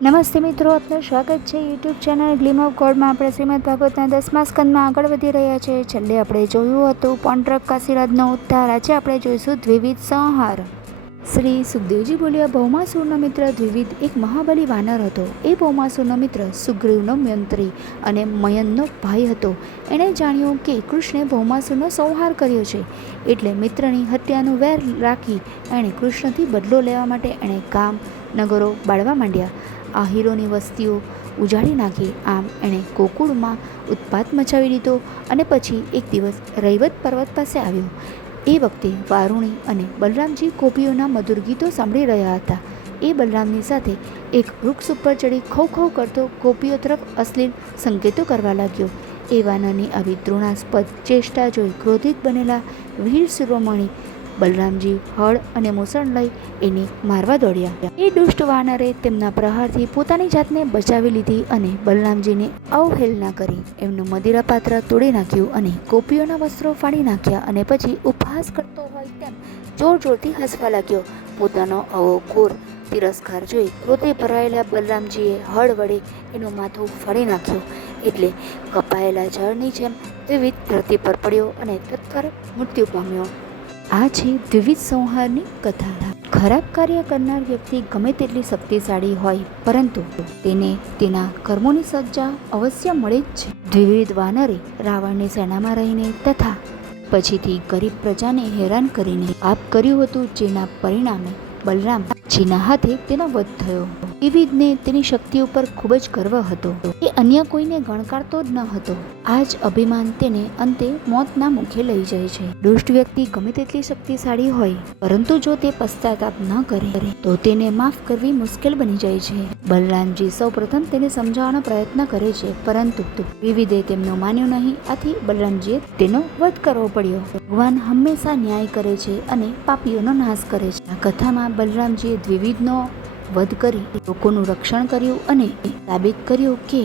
નમસ્તે મિત્રો, આપનું સ્વાગત છે યુટ્યુબ ચેનલ ગ્લીમ ઓફ ગોડમાં. આપણે શ્રીમદ ભાગવતના 10મા સ્કંદમાં આગળ વધી રહ્યા છે. છેલ્લે આપણે જોયું હતું પૌંડ્રક કાશીરાજનો ઉદ્ધાર. આજે આપણે જોઈશું દ્વિવિધ સંહાર. શ્રી સુખદેવજી બોલ્યા, ભૌમાસુરનો મિત્ર દ્વિવિધ એક મહાબલી વાનર હતો. એ ભૌમાસુરનો મિત્ર સુગ્રીવનો મંત્રી અને મયનનો ભાઈ હતો. એણે જાણ્યું કે કૃષ્ણે ભૌમાસુરનો સંહાર કર્યો છે, એટલે મિત્રની હત્યાનું વેર રાખી એણે કૃષ્ણથી બદલો લેવા માટે એણે ગામ નગરો બાળવા માંડ્યા. આહીરોની વસ્તીઓ ઉજાડી નાખી. આમ એણે ગોકુળમાં ઉત્પાત મચાવી દીધો અને પછી એક દિવસ રૈવત પર્વત પાસે આવ્યો. એ વખતે વારુણી અને બલરામજી ગોપીઓના મધુર ગીતો સાંભળી રહ્યા હતા. એ બલરામની સાથે એક વૃક્ષ ઉપર ચડી ખૌ ખૌ કરતો ગોપીઓ તરફ અશ્લીલ સંકેતો કરવા લાગ્યો. એ વાનરની આવી દ્રોણાસ્પદ ચેષ્ટા જોઈ ક્રોધિત બનેલા વીર શિરોમણી બલરામજી હળ અને મૂસણ લઈ એને મારવા દોડ્યા. એ દુષ્ટ વાનરે તેમના પ્રહારથી પોતાની જાતને બચાવી લીધી અને બલરામજીને અવહેલના કરી એમનું મદિરા પાત્ર તોડી નાખ્યું અને ગોપીઓના વસ્ત્રો ફાડી નાખ્યા અને પછી ઉપહાસ કરતો હોય તેમ જોર જોરથી હસવા લાગ્યો. પોતાનો આવો ઘોર તિરસ્કાર જોઈ ક્રોધે ભરાયેલા બલરામજીએ હળ વડે એનું માથું ફાડી નાખ્યું. એટલે કપાયેલા ઝાડની જેમ દ્વિવિધ ધરતી પર પડ્યો અને તત્કાળ મૃત્યુ પામ્યો. આ છે દ્વિવિધ સંહારની કથા. ખરાબ કાર્ય કરનાર વ્યક્તિ ગમે તેટલી શક્તિશાળી હોય, પરંતુ તેને તેના કર્મોની સજા અવશ્ય મળે જ છે. દ્વિવિધ વાનરે રાવણની સેનામાં રહીને તથા પછીથી ગરીબ પ્રજાને હેરાન કરીને પાપ કર્યું હતું, જેના પરિણામે બલરામજીના હાથે તેનો વધ થયો. દ્વિવિધને તેની શક્તિ ઉપર ખૂબ જ ગર્વ હતો. એ અન્ય કોઈને ગણકારતો જ ન હતો. આ જ અભિમાન તેને અંતે મોતના મુખે લઈ જાય છે. દુષ્ટ વ્યક્તિ ગમે તેટલી શક્તિશાળી હોય, પરંતુ જો તે પશ્ચાતાપ ન કરે તો તેને માફ કરવી મુશ્કેલ બની જાય છે. બલરામજી સૌ પ્રથમ તેને સમજાવવાનો પ્રયત્ન કરે છે, પરંતુ દ્વિવિધે તેમનું માન્યું નહીં. આથી બલરામજીએ તેનો વધ કરવો પડ્યો. ભગવાન હંમેશા ન્યાય કરે છે અને પાપીઓનો નાશ કરે છે. આ કથામાં બલરામજીએ દ્વિવિધનો વધ કરી લોકોનું રક્ષણ કર્યું અને સાબિત કર્યું કે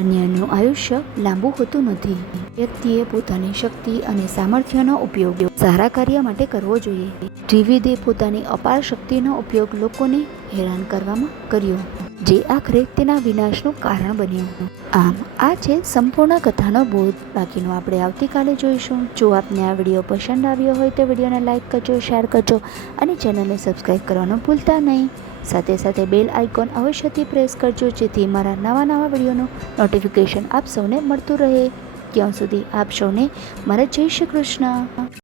અન્યનું આયુષ્ય લાંબુ હોતું નથી. વ્યક્તિએ પોતાની શક્તિ અને સામર્થ્યનો ઉપયોગ સારા કાર્ય માટે કરવો જોઈએ. દ્વિવિધે પોતાની અપાર શક્તિનો ઉપયોગ લોકોને હેરાન કરવામાં કર્યો, જે આખરે તેના વિનાશનું કારણ બન્યું. આમ આ છે સંપૂર્ણ કથાનો બોધ. બાકીનું આપણે આવતીકાલે જોઈશું. જો આપને આ વિડીયો પસંદ આવ્યો હોય તો વિડીયોને લાઇક કરજો, શેર કરજો અને ચેનલને સબસ્ક્રાઈબ કરવાનું ભૂલતા નહીં. સાથે સાથે બેલ આઇકોન અવશ્યથી પ્રેસ કરજો, જેથી મારા નવા વિડીયોનું નોટિફિકેશન આપ સૌને મળતું રહે. ત્યાં સુધી આપ સૌને મારા જય શ્રી કૃષ્ણ.